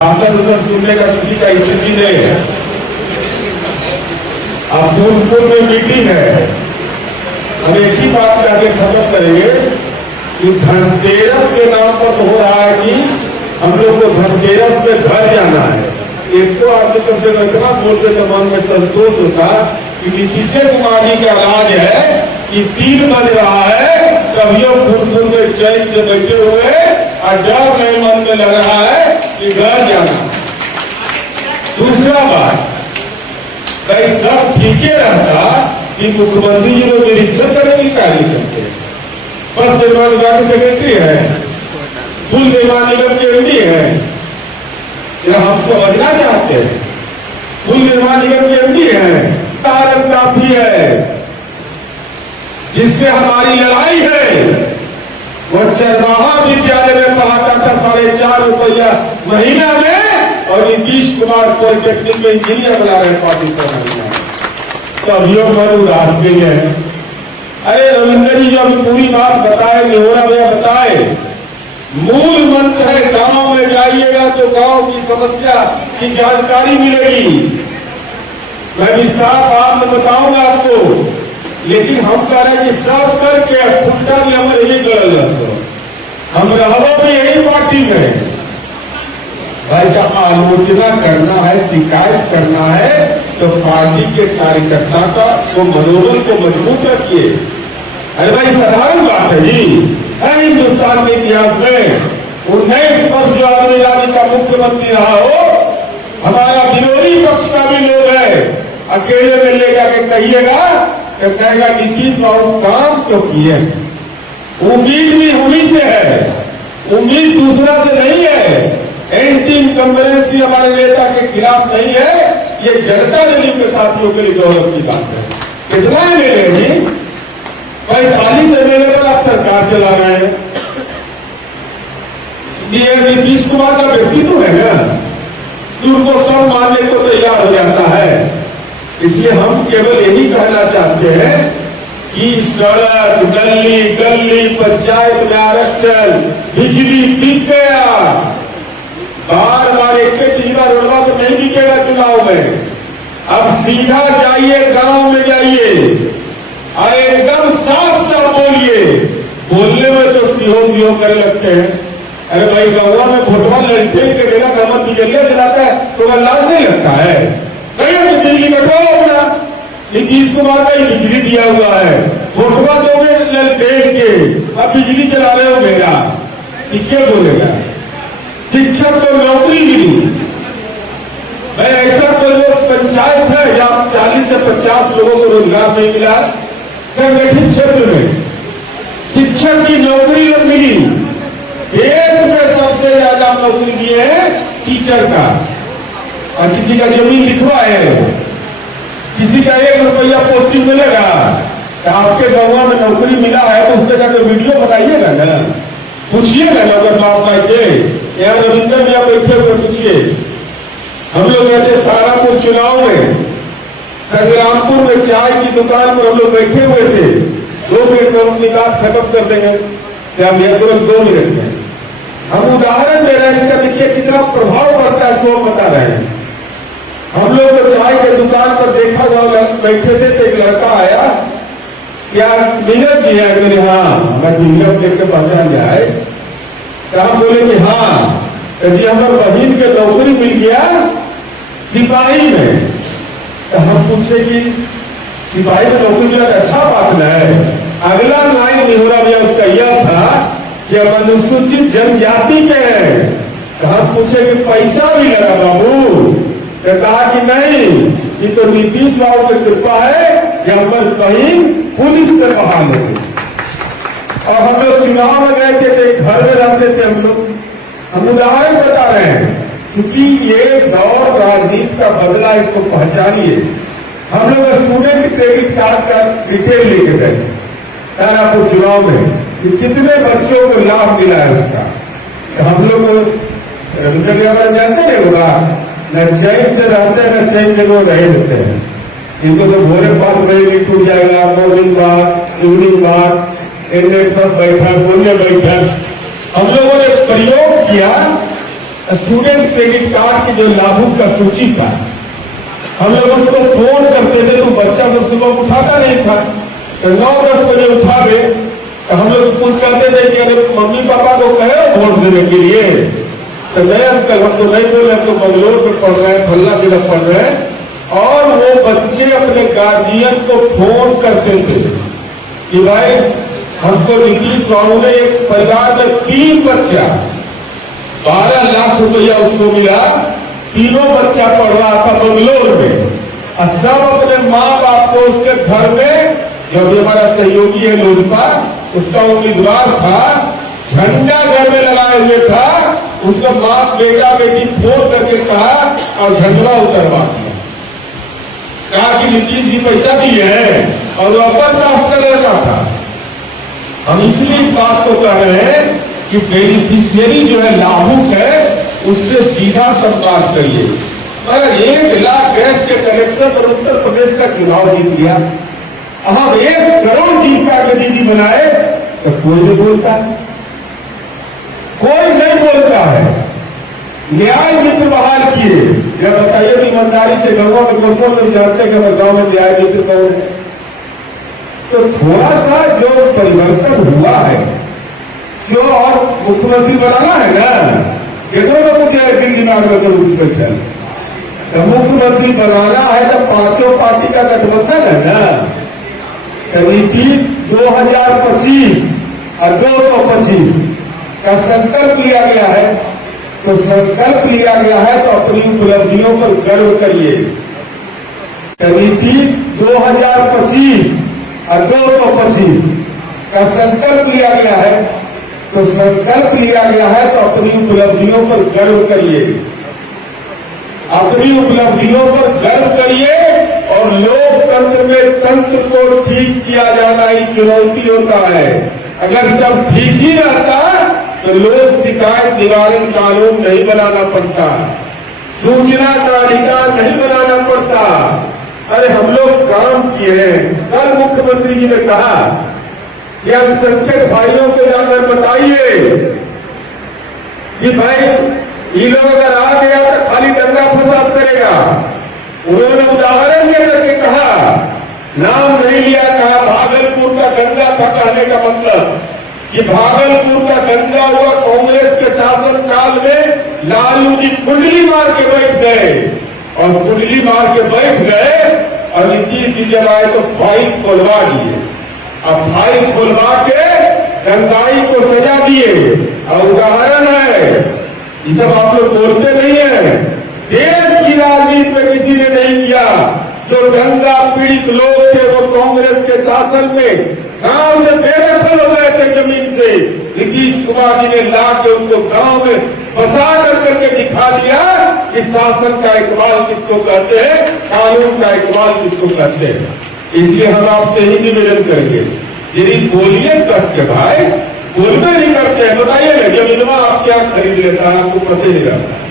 भाषण सुनने का किसी का स्थिति नहीं है। अब फूलपुर में मीटिंग है, हम एक ही बात करके खत्म करेंगे कि धनतेरस के नाम पर तो हो रहा है कि हम लोग को धनतेरस पे घर जाना है। एक तो आपके तरफ से इतना बोलते तो मन में संतोष होता कि नीतीश कुमार जी का राज है कि 3 बज रहा है तभी फूलपुर में चैन से बैठे हुए और डर मेरे मन में लग रहा है कि घर जाना। दूसरा बात, कई सब ठीक ही रहता कि मुख्यमंत्री जी को निरीक्षण करने की कार्य करते हैं, पथ निर्माण विभाग के सेक्रेटरी है, पुल निर्माण निगम के एमडी है, या हम समझना चाहते हैं पुल निर्माण निगम के एमडी है, कारण काफी है जिससे हमारी लड़ाई है। वो चरवाहा विद्यालय में पढ़ाता था 4.5 रुपया महीना में, और नीतीश कुमार पॉलिटेक्निक में इंजीनियर बना रहे पार्टी का। तो अभियो मन उदास गई है। अरे रविंद्र जी जो अभी पूरी बात बताए, निहोरा भैया बताए, मूल मंत्र है गांव में जाइएगा तो गांव की समस्या की जानकारी मिलेगी। मैं विस्तार बाद में बताऊंगा आपको, लेकिन हम कह रहे हैं कि सब करके फुट्टा में हम यही गलत जाते, हम रहबो भी यही पार्टी में। भाई जब आलोचना करना है, शिकायत करना है तो पार्टी के कार्यकर्ता का वो मनोबल को मजबूत रखिए। अरे भाई साधारण बात है जी, है हिंदुस्तान के इतिहास में 19 वर्ष जो आदमी राज्य का मुख्यमंत्री रहा हो, हमारा विरोधी पक्ष का भी लोग है, अकेले में ले जाके कहिएगा तो कहेगा नीतीश बाबू काम तो किए। उम्मीद भी उन्हीं से है, उम्मीद दूसरा से नहीं है। एंटी इनकम्बेंसी हमारे नेता के खिलाफ नहीं है, ये जनता दल के साथियों के लिए गौरव की बात है। कितना मिले जी, 45 एमएलए पर आप सरकार चला रहे हैं। ये नीतीश कुमार का व्यक्तित्व है ना कि उनको सब मानने को तैयार हो जाता है। इसलिए हम केवल यही कहना चाहते हैं कि सड़क, गली गली, पंचायत में आरक्षण, बिजली बिक गया। बार बार एक चीज रोडवा तो नहीं बिकेगा चुनाव में। अब सीधा जाइए, गांव में जाइए और एकदम साफ साफ बोलिए। बोलने में तो सिहो करने लगते हैं। अरे भाई गाँव में फोटवा लड़के के देना गमन बिजलिया जलाता है तो वह लाज नहीं लगता है। तो बिजली कटवाओ अपना, नीतीश कुमार का ही बिजली दिया हुआ है, फोटवा दोगे ललटेन के, अब बिजली चला रहे हो मेरा, क्या बोलेगा। शिक्षक को नौकरी मिली, भाई ऐसा कोई लोग पंचायत है जहां 40 से 50 लोगों को रोजगार नहीं मिला। संगठित क्षेत्र में शिक्षक की नौकरी मिली, देश में सबसे ज्यादा नौकरी दिए है टीचर का। और किसी का जमीन लिखवा है, किसी का 1 रुपया पोस्टिंग मिलेगा, तो आपके गाँव में नौकरी मिला है तो उसके जाकर वीडियो बनाइएगा ना, पूछिएगा ना अगर बाप भाई से। यहाँ रविंद्र भैया बैठे हुए पूछिए, हम लोग गए थे तारापुर चुनाव में, संग्रामपुर में चाय की दुकान पर हम लोग बैठे हुए थे। 2 मिनट में अपनी बात खत्म कर देंगे, हम यह तुरंत 2 मिनट में हम उदाहरण दे रहे हैं। इसका देखिए कितना प्रभाव पड़ता है, सो बता रहे हैं। हम लोग तो चाय के दुकान पर देखा हुआ बैठे थे तो एक लड़का आया, क्या नीरज जी है? मेरे हाँ, मैं नीरज देख के पहचान जाए। तो हम बोले कि हाँ जी, हमारे बहिन के नौकरी मिल गया सिपाही में। तो हम पूछे कि सिपाही में नौकरी मिला, अच्छा बात न है। अगला लाइन निहोरा भैया उसका यह था कि अनुसूचित जनजाति के हैं। तो हम पूछे कि पैसा भी लगा बाबू? तो कहा कि नहीं, ये तो नीतीश बाबू की कृपा है कि हमारी बहन पुलिस से बहाल है। और हम लोग चुनाव में गए थे तो घर में रहते थे हम लोग। हम उदाहरण बता रहे हैं क्योंकि ये दौर राजनीति का बदला, इसको पहचानिए। हम लोग स्टूडेंट क्रेडिट कार्ड का डिटेल लेके गए तारापुर चुनाव में कि कितने बच्चों को लाभ मिला है उसका। तो हम लोग जानते हैं होगा, न चैन से रहते हैं न चैन से वो रहे होते हैं। इनको तो भोरे पास वही टूट जाएगा, मॉर्निंग वॉक, इवनिंग वॉक, इनमें सब बैठक, बोलने बैठक। हम लोगों ने प्रयोग किया स्टूडेंट क्रेडिट कार्ड की जो लाभुक का सूची था, हम लोग उसको फोन करते थे तो बच्चा तो सुबह उठाता नहीं था, तो 9-10 बजे उठावे तो हम लोग पूछ करते थे कि अरे मम्मी पापा को कहे वोट देने के लिए, तो नहीं अंकल हम तो नहीं बोले, हम तो बंगलोर में पढ़ रहे हैं, फल्ला जगह पढ़ रहे हैं। और वो बच्चे अपने गार्जियन को फोन करते थे कि भाई हमको नीतीश बाबू ने एक परिवार में 3 बच्चा 12 लाख रुपया उसको मिला, तीनों बच्चा पढ़ रहा था बंगलोर में, और सब अपने माँ बाप को उसके घर में, जो भी हमारा सहयोगी है लोजपा, उसका उम्मीदवार था, झंडा घर में लगाए हुए था, उसका माँ बेटा बेटी फोन करके कहा और झंडा उतरवा दिया, कहा कि नीतीश जी पैसा दिए हैं और वो अपर कास्ट का लड़का था। हम इसलिए इस बात को कह रहे हैं कि बेनिफिशियरी जो है लाभुक है उससे सीधा संवाद करिए। अगर 1 लाख गैस के कनेक्शन पर उत्तर प्रदेश का चुनाव जीत गया, हम 1 करोड़ जीविका के दीदी बनाए तो कोई नहीं बोलता है, कोई नहीं बोलता है। न्याय मित्र बहाल किए, जब बताइए ईमानदारी से गांव में कौन लोग जानते हैं कि गांव में न्याय मित्र कौन है। तो थोड़ा सा जो परिवर्तन हुआ है, जो और मुख्यमंत्री बनाना है ना, ये तो मुझे दिल दिमाग में तो मुख्यमंत्री बनाना है तो 5 पार्टी का गठबंधन है ना, नीति 2025 और 225 का संकल्प लिया गया है। तो संकल्प लिया गया है तो अपनी उपलब्धियों पर गर्व करिए। नीति 2025 और 225 का संकल्प लिया गया है, तो संकल्प लिया गया है तो अपनी उपलब्धियों पर गर्व करिए, अपनी उपलब्धियों पर गर्व करिए। और लोकतंत्र में तंत्र को ठीक किया जाना ही चुनौती होता है। अगर सब ठीक ही रहता तो लोक शिकायत निवारण कानून नहीं बनाना पड़ता, सूचना का अधिकार नहीं बनाना पड़ता। अरे हम लोग काम किए हैं। कल मुख्यमंत्री जी ने कहा कि अल्पसंख्यक भाइयों को जाकर बताइए कि भाई ये लोग अगर आ गया तो खाली दंगा फसाद करेगा। उन्होंने उदाहरण देकर के कहा, नाम नहीं लिया, कहा भागलपुर का दंगा था। कहने का मतलब कि भागलपुर का दंगा हुआ कांग्रेस के शासन काल में। लालू जी कुंडली मार के बैठ गए और कुंडली मार के बैठ गए और नीतीश जी जब आए तो फाइल खोलवा दिए। अब फाइल खोलवा के दंगाई को सजा दिए। और उदाहरण है, ये सब आप लोग बोलते नहीं है, देश की राजनीति में किसी ने नहीं किया। जो दंगा पीड़ित लोग थे वो कांग्रेस के शासन में गांव से बेदखल हो गए थे जमीन से। नीतीश कुमार जी ने ला के उनको गांव में बसा करके दिखा दिया कि शासन का इकबाल किसको कहते हैं, कानून का इकबाल किसको कहते हैं। इसलिए हम आपसे ही निवेदन करेंगे, यदि बोलिए कस के भाई, बोलते नहीं करते हैं, बताइए ना जमीनवा आप क्या खरीद लेता है, आपको पता नहीं रहता।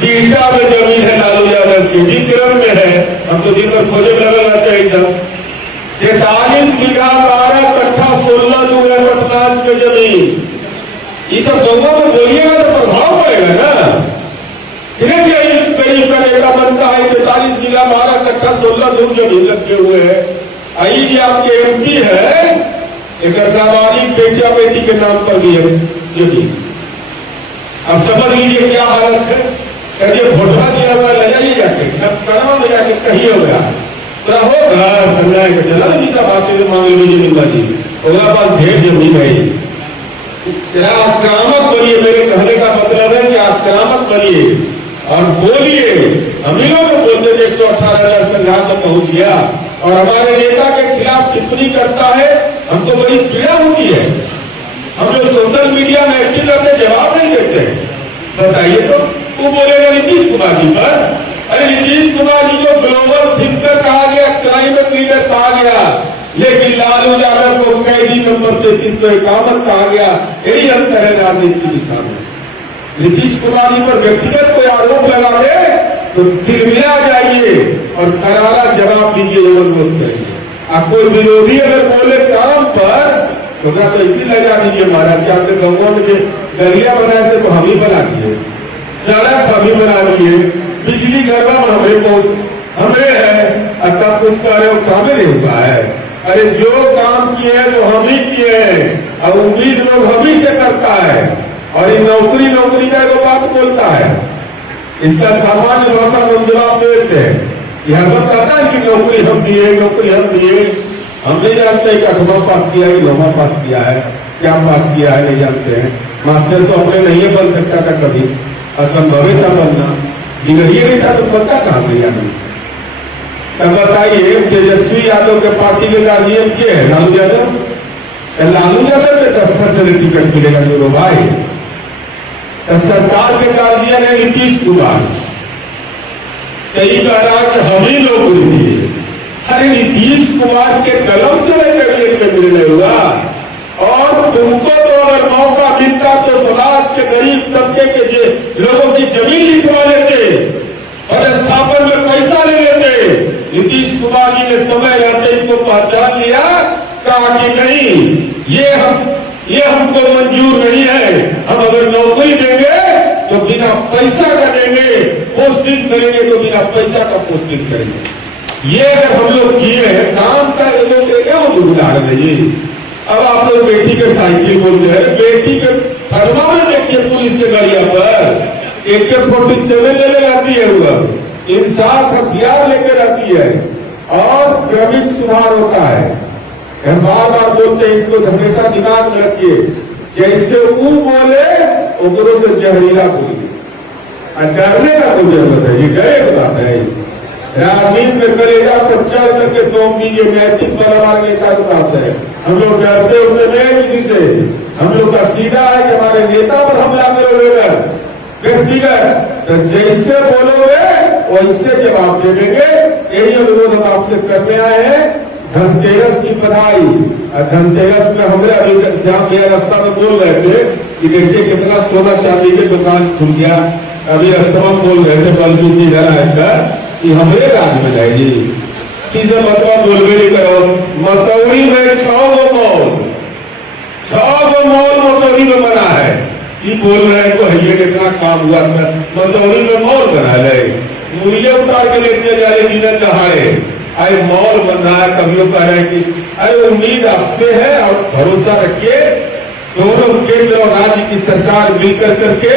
बीटा में जमीन है लालू यादव की, विक्रम में है, हम तो दिन भर खोजे में लगना चाहिए था। 43 बीघा 12 कट्ठा 16 दूर है पटनाज में जमीन। ये सब लोगों में बोलिएगा तो प्रभाव पड़ेगा ना। कई का नेता बनता है, 43 बीघा 12 कट्ठा 16 दूर जमीन रखे हुए है। आई जी आपके एमपी है, एक नाबालिग बेटिया बेटी के नाम पर भी है जमीन। अब समझ लीजिए क्या हालत है। कहिए भोटवा दिया हुआ ले जाइए जाके, अब तनाव में जाके कहिए होगा तो होगा पंजाब के चला नहीं सब आते हुए मांगे लीजिए निम्बा जी होगा पास ढेर जमीन है। क्या आक्रामक बनिए, मेरे कहने का मतलब है कि आक्रामक बनिए और बोलिए। हम ही लोग बोलते थे 118,000 संघात में पहुंच गया और हमारे नेता के खिलाफ टिप्पणी करता है, हमको बड़ी पीड़ा होती है। हम लोग सोशल मीडिया में एक्टिव रहते, जवाब नहीं देते। बताइए तो वो बोलेगा नीतीश कुमार जी पर। अरे नीतीश कुमार जी को ग्लोबल थिंकर कहा गया, क्लाइमेट लीडर कहा गया, लेकिन लालू यादव को कैदी नंबर 3351 कहा गया। यही अंतर है राजनीति की दिशा में। नीतीश कुमार जी पर व्यक्तिगत कोई आरोप लगा दे तो गिरमिरा जाइए और करारा जवाब दीजिए, जबरदस्त करिए। आप कोई विरोधी अगर बोले काम पर तो इसी लगा दीजिए महाराज, क्या आपके गाँवों में गलियां बनाए थे तो हम ही बना दिए, सड़क हम ही बना दिए, बिजली घर में हमें है, तब कुछ कह रहे हो काम नहीं हुआ है। अरे जो काम किए हैं तो हम ही किए हैं, और उम्मीद लोग हम ही से करता है, और ये नौकरी का जो बात बोलता है, इसका सामान्य भाषा में जवाब देते हैं। यह बताता है कि नौकरी हम दिए, हम नहीं जानते कि 8वां पास किया है, 9वां पास किया है, क्या पास किया है नहीं जानते हैं। मास्टर तो अपने नहीं बन सकता था, कभी असंभव था बनना, बिगड़िए नहीं था तो बनता कहां से यानी। तब बताइए, तेजस्वी यादव के पार्टी के गार्जियन के है लालू यादव, लालू यादव के 10% से टिकट मिलेगा जो भाई, सरकार के गार्जियन है नीतीश कुमार, कई कह रहा कि हम ही नौकरी दिए। अरे नीतीश कुमार के कलम से कैबिनेट में मिलने हुआ, और तुमको तो अगर मौका मिलता तो समाज के गरीब तबके के लोगों की जमीन लिखवा लेते और स्थापन में पैसा ले लेते। नीतीश कुमार जी ने समय रहते इसको पहचान लिया, कहा कि नहीं ये हमको मंजूर नहीं है, हम अगर नौकरी देंगे तो बिना पैसा का देंगे, पोस्टिंग करेंगे तो बिना पैसा का पोस्टिंग करेंगे। ये अगर हम लोग किए हैं काम का, लोग उदाहरण है ये। अब आप लोग बेटी के साइकिल बोल रहे हैं, बेटी के फरमा में देखिए पुलिस के गाड़िया पर AK-47 ले जाती है, वो इंसाफ हथियार लेकर आती है, और क्रमिक सुधार होता है। बार बार बोलते हैं, इसको हमेशा दिमाग में रखिए, जैसे वो बोले उग्रों से जहरीला बोलिए, डरने का कोई जरूरत है, ये गए बताते हैं। राजनीति में करेगा तो चल करके तुम कीजिए, नैतिक परिवार के साथ बात है। हम लोग डरते उससे नहीं किसी से, हम लोग का सीधा है कि हमारे नेता पर हमला करोगे व्यक्तिगत, तो जैसे बोलोगे वैसे जवाब दे देंगे। यही अनुरोध हम आपसे करने आए हैं। धनतेरस की बधाई, धनतेरस में हमें अभी श्याम रास्ता में बोल रहे थे कि देखिए कितना सोना चांदी की दुकान खुल गया। अभी रास्ता में बोल रहे थे बल्कि जी कि हमारे राज्य में जाएगी, किसे मतलब बोलवे नहीं करो। मसौरी में 6 गो मॉल मसौरी में बना है, ये बोल रहे हैं तो ये कितना काम हुआ था, मसौरी में मॉल बना ले, मूल्य उतार के लेते जा रहे दिन दहाड़े, अरे मॉल बन रहा है। कभी लोग कह रहे हैं कि अरे उम्मीद आपसे है, और भरोसा रखिए, दोनों केंद्र और राज्य की सरकार मिलकर करके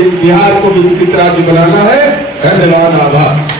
इस बिहार को विकसित राज्य बनाना है। धन्यवाद, आभार।